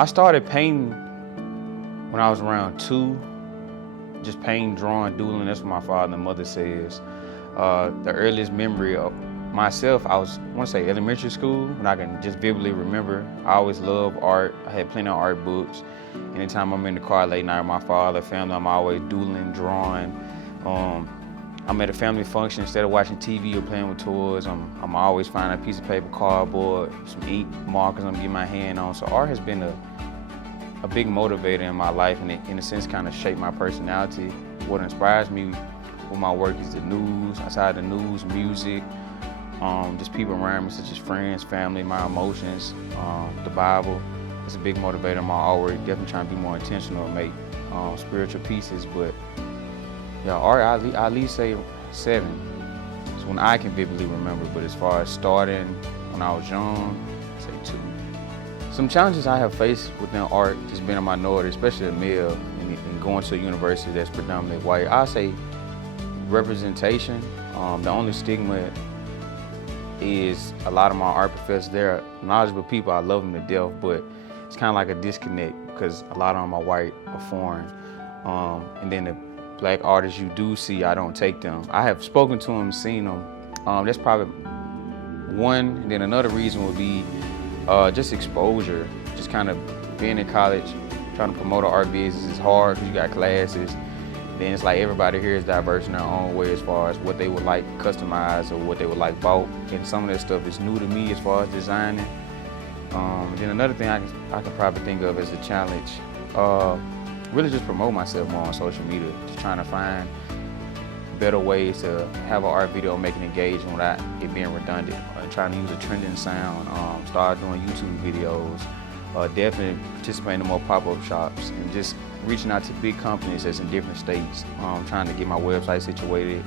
I started painting when I was around 2, just painting, drawing, doodling. That's what my father and mother says. The earliest memory of myself, I want to say elementary school, when I can just vividly remember. I always loved art. I had plenty of art books. Anytime I'm in the car late night with my father, family, I'm always doodling, drawing. I'm at a family function, instead of watching TV or playing with toys, I'm always finding a piece of paper, cardboard, some ink, markers I'm getting my hand on. So art has been a big motivator in my life, and it, in a sense, kind of shaped my personality. What inspires me with my work is the news, outside the news, music, just people around me, such as friends, family, my emotions, the Bible. It's a big motivator in my artwork. Definitely trying to be more intentional and make spiritual pieces. But yeah, art, I at least say 7. It's when I can vividly remember. But as far as starting when I was young, I say 2. Some challenges I have faced within art, just being a minority, especially a male, and going to a university that's predominantly white. I say representation. The only stigma is a lot of my art professors, they're knowledgeable people. I love them to death, but it's kind of like a disconnect because a lot of them are white or foreign. And then the Black artists you do see, I don't take them. I have spoken to them, seen them. That's probably one. And then another reason would be just exposure. Just kind of being in college, trying to promote an art business is hard because you got classes. Then it's like everybody here is diverse in their own way as far as what they would like customized or what they would like bought. And some of that stuff is new to me as far as designing. Then another thing I can probably think of as a challenge, really just promote myself more on social media. Just trying to find better ways to have an art video make it engaging without it being redundant. Trying to use a trending sound, start doing YouTube videos, definitely participating in more pop-up shops, and just reaching out to big companies that's in different states, trying to get my website situated,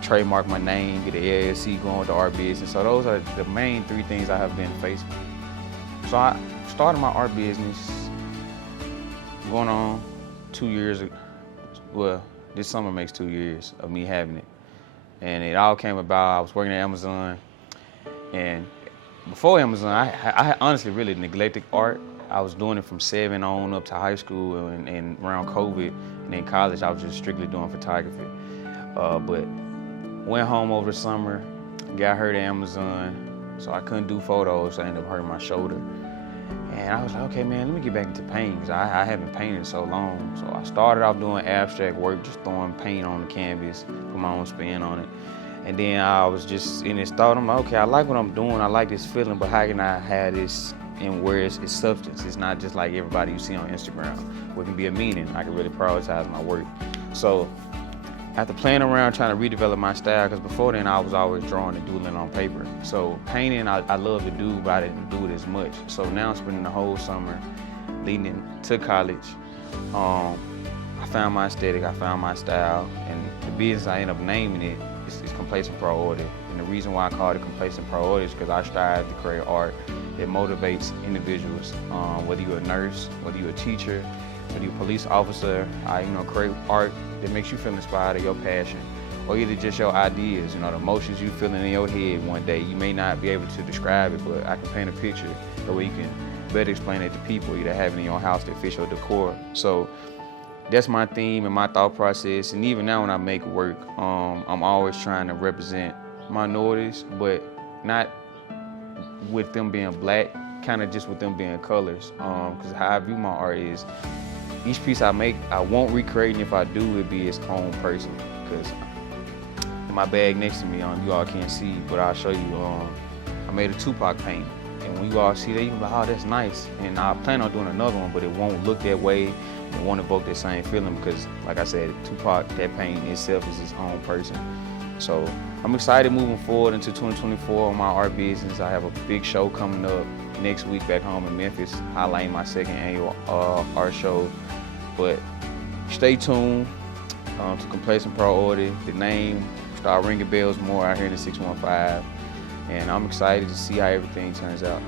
trademark my name, get an LLC going with the art business. So those are the main 3 things I have been faced with. So I started my art business going on 2 years ago. Well, this summer makes 2 years of me having it. And it all came about, I was working at Amazon, and before Amazon, I honestly really neglected art. I was doing it from 7 on up to high school and around COVID, and in college I was just strictly doing photography. But went home over the summer, got hurt at Amazon, so I couldn't do photos, so I ended up hurting my shoulder. And I was like, okay man, let me get back into painting, because I haven't painted in so long. So I started off doing abstract work, just throwing paint on the canvas, put my own spin on it. And then I was just in this thought, I'm like, okay, I like what I'm doing, I like this feeling, but how can I have this and where it's substance? It's not just like everybody you see on Instagram, where it can be a meaning. I can really prioritize my work. So after playing around trying to redevelop my style, because before then I was always drawing and doodling on paper. So painting I love to do, but I didn't do it as much. So now I'm spending the whole summer leading to college. I found my aesthetic, I found my style, and the business I ended up naming it is Complacent Priority. And the reason why I call it Complacent Priority is because I strive to create art that motivates individuals. Whether you're a nurse, whether you're a teacher, whether you're a police officer, create art that makes you feel inspired of your passion, or either just your ideas, the emotions you feeling in your head one day. You may not be able to describe it, but I can paint a picture the way you can better explain it to people, either have it in your house that fits your decor. So that's my theme and my thought process. And even now when I make work, I'm always trying to represent minorities, but not with them being black, kind of just with them being colors. Because how I view my art is, each piece I make, I won't recreate, and if I do, it'll be its own person. Because in my bag next to me, you all can't see, but I'll show you, I made a Tupac paint. And when you all see that, you can be like, oh, that's nice. And I plan on doing another one, but it won't look that way. It won't evoke that same feeling because, like I said, Tupac, that paint itself is his own person. So I'm excited moving forward into 2024 on my art business. I have a big show coming up next week back home in Memphis, highlighting my 2nd annual art show. But stay tuned to Complacent Priority. The name start ringing bells more out here in the 615. And I'm excited to see how everything turns out.